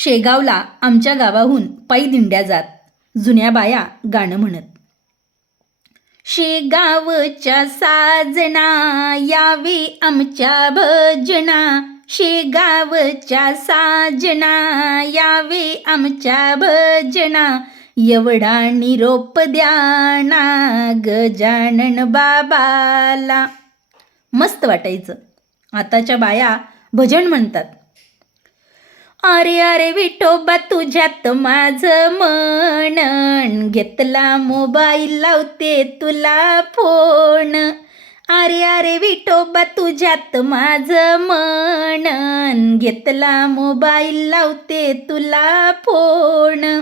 शेगावला आमच्या गावाहून पायी दिंड्या जात, जुन्या बाया गाणं म्हणत. शेगावच्या साजना यावे आमच्या भजना, शेगावच्या साजना यावे आमच्या भजना, एवढा निरोप द्याना गजानन बाबाला. मस्त वाटायचं. आताच्या बाया भजन म्हणतात. अरे अरे विठोबा तुझ्यात माझं मनन, घेतला मोबाईल लावते तुला फोन. अरे अरे विठोबा तुझ्यात माझं मनन, घेतला मोबाईल लावते तुला फोन.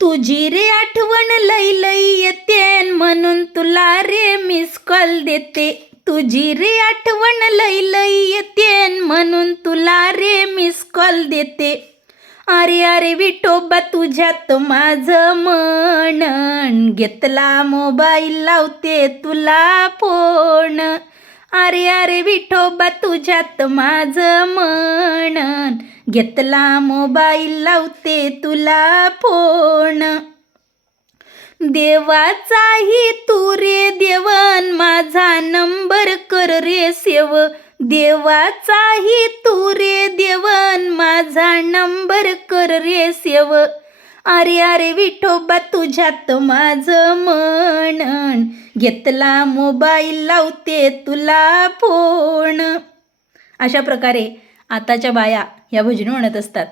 तुझी रे आठवण लई लई येते, म्हणून तुला रे मिस कॉल देते. तुझी रे आठवण लई लई येते, म्हणून तुला रे मिस कॉल देते. अरे अरे विठोबा तुझ्यात माझं मनन, घेतला मोबाईल लावते तुला फोन. अरे अरे विठोबा तुझ्यात माझं मनन, घेतला मोबाईल लावते तुला फोन. देवाचाही तू रे देवन, माझा नंबर कर रे सेव. देवाचाही तू रे देवन, माझा नंबर कर रे सेव. अरे अरे विठोबा तुझ्यात माझं मनन, घेतला मोबाईल लावते तुला फोन. अशा प्रकारे आताच्या बाया ह्या भजनं म्हणत असतात.